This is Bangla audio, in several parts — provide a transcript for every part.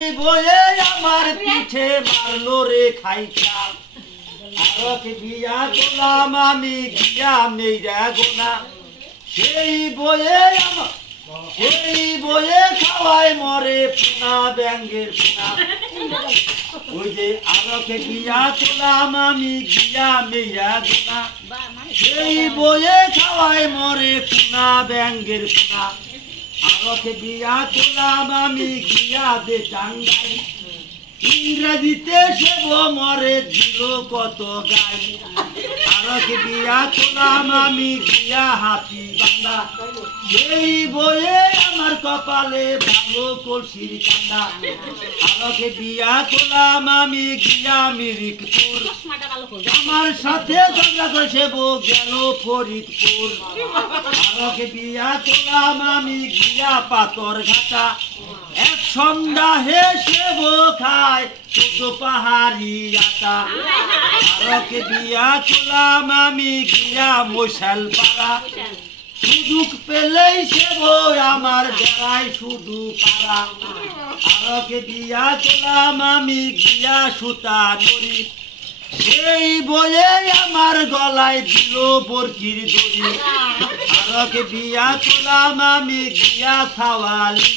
বয়ে আমার পিঠে মারলো রে খাইটা আরক বিয়া গোলাম আমি গিয়া মেয়েরা গোনা সেই বয়ে খাওয়ায় মরে পুনা ব্যাঙ্গের পুনা ওই যে আরকে বিয়া গোলাম আমি গিয়া মেয়েরা গোনা সেই বয়ে খাওয়ায় মরে পুনা ব্যাঙ্গের পুনা আরকে বিয়া গোলাম আমি গিয়া দে টাঙ্গাই ইংরেজিতে সেব মরে দিল কত গাই আরকে বিয়া গোলাম আমি গিয়া হাতি বান্দা এই বয়ে আমার কপালে ভালো কলসির কান্দা আরকে বিয়া গোলাম আমি গিয়া মিরিকপুর আমার সাথে ঝগড়া করে সেব গেল ফরিদপুর আরকে বিয়া গোলাম আমি গিয়া পাথর ঘাটা এক সন্ধ্যা হে সেব খায় চোদ্দ পাহাড়ি আটা আরকে বিয়া গোলাম আমি গিয়া মশাল পাড়া সুযোগ পেলেই সেব আমার বেড়ায় শুধু পাড়া আরকে বিয়া গোলাম আমি গিয়া সুতা নড়ি সেই বয়ে আমার গলায় দিল বরকির দড়ি আরকে বিয়া গোলাম আমি গিয়া ছাওয়ালি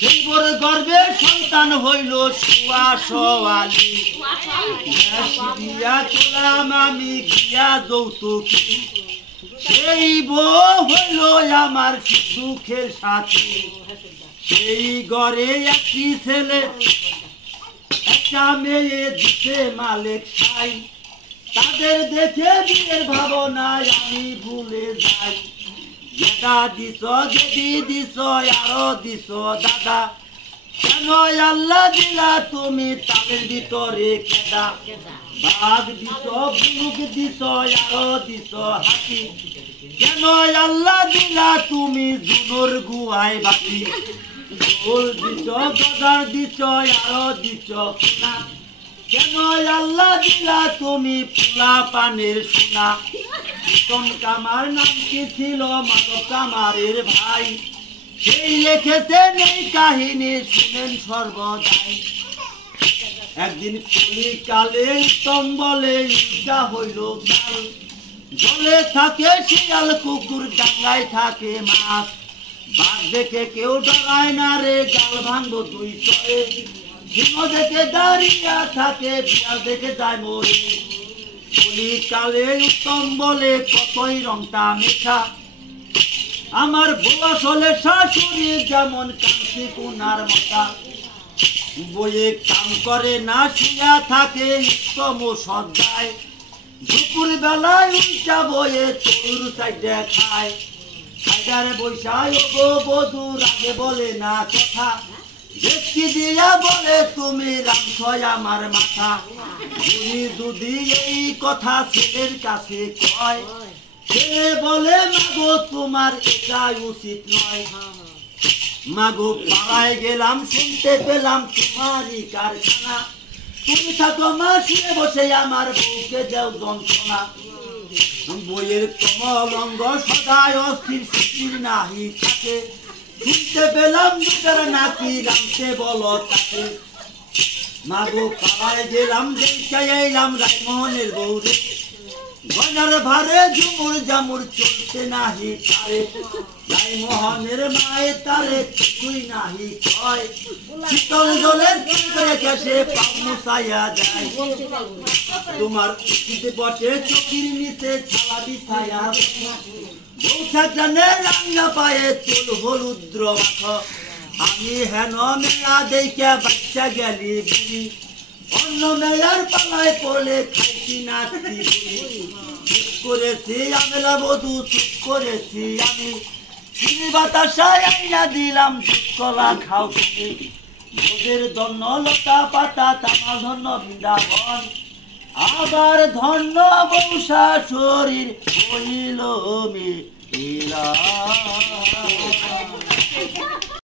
সেই বড় গর্বে সন্তান হইল সুয়া সোয়ালি বিয়া গোলাম আমি গিয়া যৌতুকি সেই বউ হইল আমার সুখের সাথী সেই ঘরে একটি ছেলে একটা মেয়ে দিতে মালিক ছাই তাদের দেখে বিয়ের ভাবনায় আমি ভুলে যাই যেটা দিছ যদি দিছ আরো দিছ দাদা কেন আল্লাহ দিলা তুমি তাদের ভিতরে কেদা বাঘ দিছ বুলুক দিছ আরো দিছ হাতি কেন আল্লাহ দিলা তুমি জুনোর গুয়ায় বাতি ঢোল দিছ গদার দিছ আরো দিছ সোনা কেন আল্লাহ দিলা তুমি পোলা পানের সোনা উত্তম কামার নাম কি ছিল মানব কামারের ভাই সেই লিখেছেন এই কাহিনী শুনেন সর্বদাই একদিন কলিকালে উত্তম বলে ইচ্ছা হইল কাল জলে থাকে শিয়াল কুকুর ডাঙ্গায় থাকে মাছ বাঘ দেখে কেউ ডরায় না রে গাল ভাঙবো দুই চয়ে সিংহ দেখে দাঁড়িয়ে থাকে বিড়াল দেখে যায় মরে কলিকালে উত্তম বলে কতই রংটা মেশা আমার বয়স হলে শাশুড়ি যেমন কান্তি কোনার মাথা বইয়ে কাম করে না শুয়া থাকে উত্তম সজ্জায় দুপুর বেলায় উল্টা বইয়ে চোর চাইতে খায় হাজারে বৈশায় গো বধুর আগে বলে না কথা দেখি দিয়া বলে তুমি রামছয় আমার মাথা তুমি যদি এই কথা ছেলের কাছে কয় ছেলে বলে মাগো তোমার এটাই উচিত নয় মাগো পাড়ায় গেলাম শুনতে পেলাম তোমারই কারখানা তুমি থাকো মা শুয়ে বসে আমার বউকে দেও যন্ত্রণা বইয়ের কমল অঙ্গ সদায় অস্থির স্থির নাহি থাকে শুনতে পেলাম দুটার নাকি রামতে বলো তাকে মাগো পাড়ায় গেলাম দেখে এলাম রায়মোহনের বউরে গয়নার ভারে ঝুমুর জামুর চলতে নাহি পারে রায়মোহনের মায়ে তারে কিছুই নাহি কয় শীতল জলের করে কেসে পাও মুছাইয়া যায় তোমার উচিতে বটে চোখের নিচে ছালা বিছায়া বউ থাকলে রান্না পায়ে চুল হলুদ্র মাখ আমি হেন মেয়া দেখে বাচ্চা গেলি বুড়ি অন্য মেয়ার পালায় পড়লে খাইছি নাচি চুপ করেছি আমেলা বধু চুপ করেছি আমি চিনি বাতাসায় আইনা দিলাম কলা খাও তুমি ওদের ধন্য লতা পাতা তামা ধন্য বৃন্দাবন আবার ধন্য বৌসা শরীর হইল মে